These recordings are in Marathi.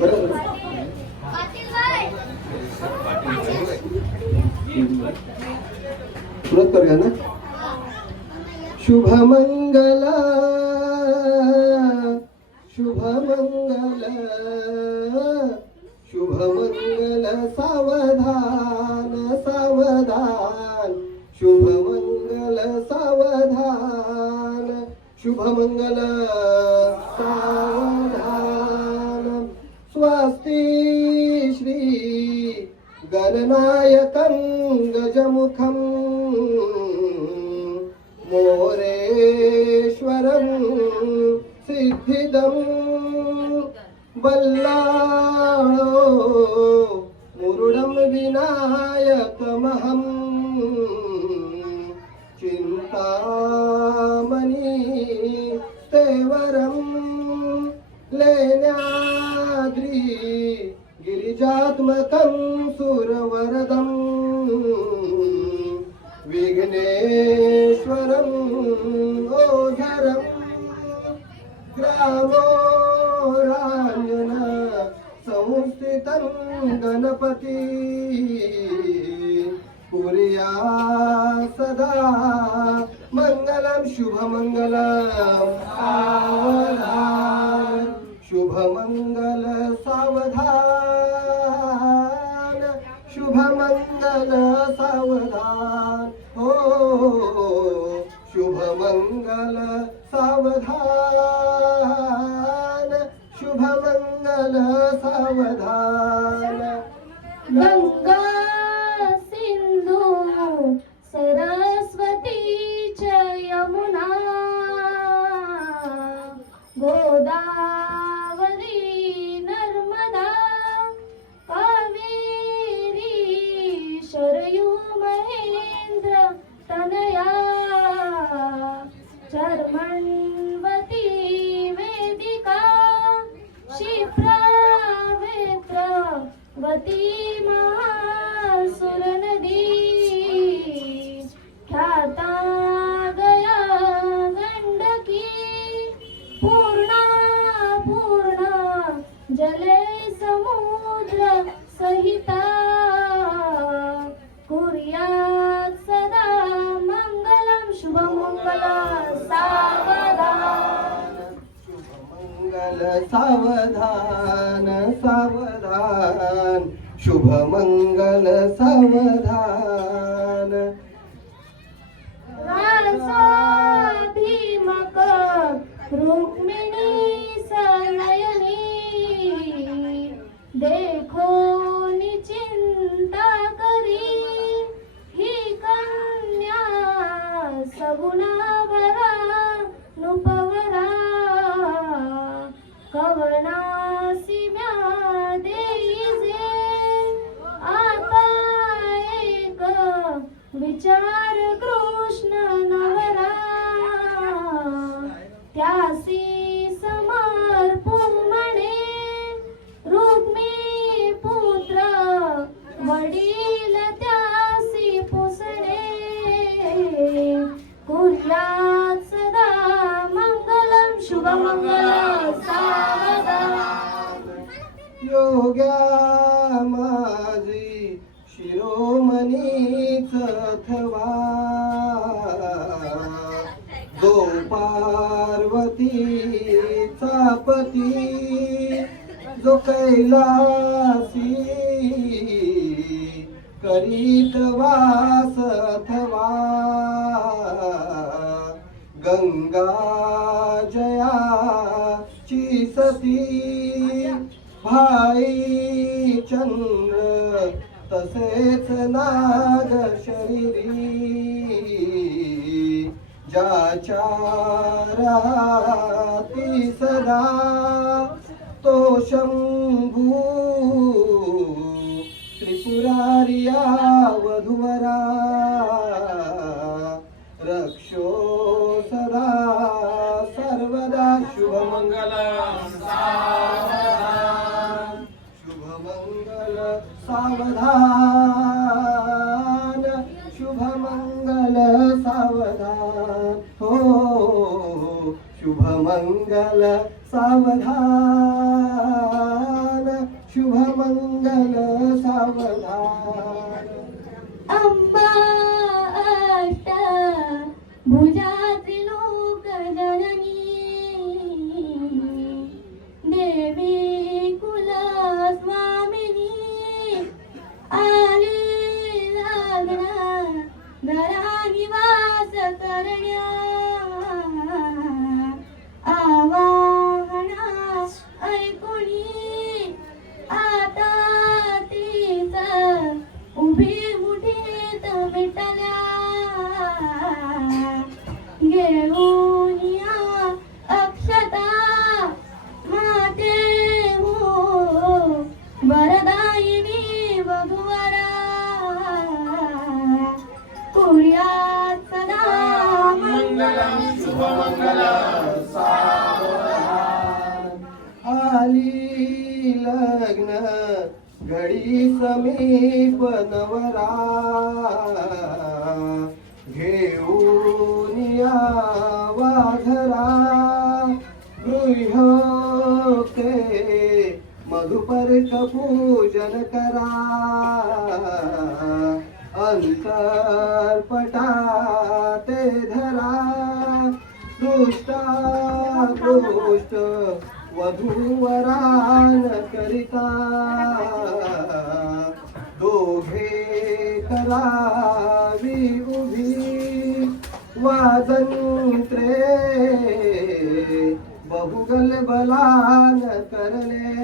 बरोबर. सुरुवात करूया ना. शुभमंगल शुभमंगल शुभमंगल सावधान सावधान शुभमंगल सावधान शुभमंगल सावधान स्वस्ति श्री गणनायकं गजमुखं मोरेश्वरं सिद्धिदं बल्लाळो मुरुडं विनायकमहं चिन्तामणि तेवरं लेण्याद्रि गिरिजात्मकं सुरवरदं विघ्नेश्वरं ओझरं ग्रामोराञ्जन संस्थितं गणपति पुर्या सदा मङ्गलं शुभमङ्गलं सावधान शुभमङ्गल सावधान शुभमङ्गल सावधान हो शुभमङ्गल सावधान शुभमङ्गल सावधान गंगा सिंधू सरस्वती च यमुना गोदावरी नर्मदा कावेरी शरयू महेंद्र तनया चर्मण्वती वेदिका क्षिप्रा वेत्रवती महासुरनदी ख्याता गया गंडकी पूर्णा पूर्णा जले समुद्र सहिता कुर्यात् सदा मंगलम शुभमंगल सावधान शुभमंगल सावधान सावधान शुभमंगल सावधान रासाधीमक रुक्मिणी सनयनी देखो निचिंता करी ही कन्या सगुणावरा नुपवरा कवनासी म्या देईजे आता एक विचार कृष्ण नवरा त्यासी समर्पू म्हणे रुक्मी पुत्र वडील त्यासी पुसणे कुर्यात् सदा मंगलम शुभमंगल सावधान योग्या माझी शिरोमणीच अथवा जो पार्वतीचा पती जो कैलासी करीत वास अथवा गंगा जयाची सती भाई चंद्र तसेच नाग शरीरी ज्याच्या राती सदा तो शंभू त्रिपुरारिया वधुवरा रक्षो सदा सर्वदा शुभमंगल सावधान शुभमंगल सावधान शुभमंगल सावधान हो शुभमंगल सावधान शुभमंगल सावधान अंबा अष्ट भुजा त्रिलोक जननी देवी कुल स्वामिनी आली लग्न घरा निवास करण्या आवाहना ऐकुणी आता तीच उभी मुठीत मिटल्या घेऊन या अक्षता माते हो वरदायिनी वधूवरा कुर्यात सदा मंगलम शुभमंगल सावधान आली लग्न घडी समीप नवरा घेऊन यावा घरा गृह्योक्ते मधुपर्क पूजन करा अंतरपटा ते धरा दुष्टा दुष्ट वधूवरान करिता दोघे करावी उभी वाजंत्रे बहुगल बलान करले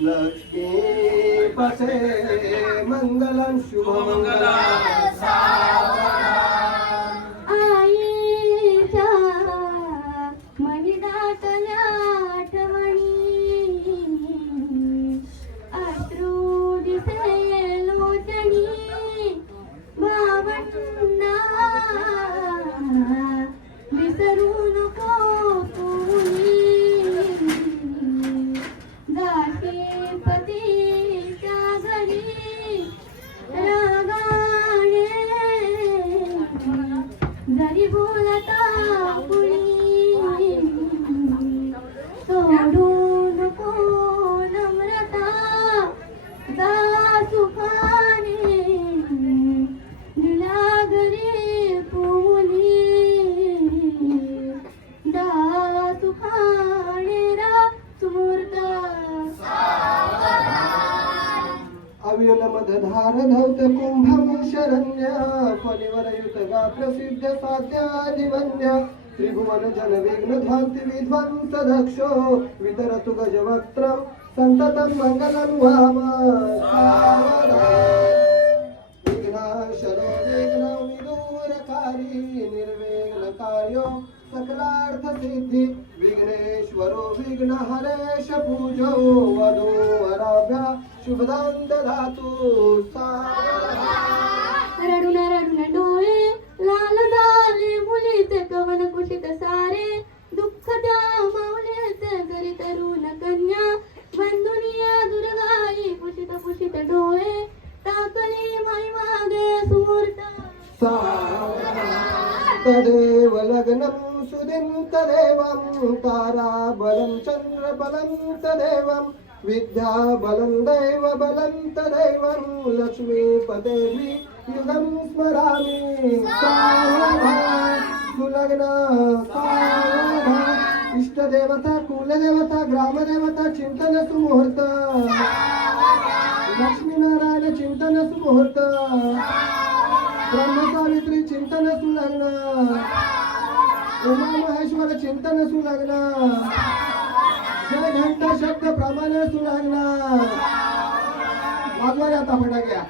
लक्ष्मी पसे मंगलम शुभमंगला आईच्या मनी दाटल्या आठवणी अश्रू दिसे लोचणी भावंडा विसरू नको तुम्ही गाठी पतीच्या घरी रागाने जरी बोलता कुणी सोडू नको नम्रता जा सुखाने दिला घरी पुली दा सुखाने रा सुमूर्त अविरल मदधार धौत कुंभम शरण्य फलिवरयुत गात्र सिद्ध साध्यादिवन्य त्रिभुवन जन विघ्न ध्वांति विध्वंस दक्षो वितरतु गजवक्त्रम संततम मंगलम वाम विघ्नाशरो विघ्न विदूरकारी निर्विघ्न कार्यो सकलार्थ सिद्धि विघ्नेश्वरो विघ्न हरेश पूजो वधूवराभ्या शुभदान ददातु रडून रडून डोळे लाल झाले मुलीचे कवन कुशीत सारे दुःख त्या माऊलीचे घरी तरुण कन्या बंधुनिया दुर्गाई पुशीत पुशीत डोळे टाकली माई मागे सुमूर्त तदेव लग्नं सुदिं तदेवं ताराबलं चन्द्रबलं तदेवं विद्याबलं दैवबलं तदैवं लक्ष्मीपतेर्हि युगं स्मरामि सावधान सुलग्न सावधान इष्टदेवता कुलदेवता ग्रामदेवता चिंतन सुमुहूर्त लक्ष्मीनारायण चिंतन सुमुहूर्त ब्रह्मसावित्री चिंतन सुलग्न उमा महेश्वर चिंतन सुलग्न जय घंटा शब्द प्रमाण सुलग्न वाजवा आता फटाक्या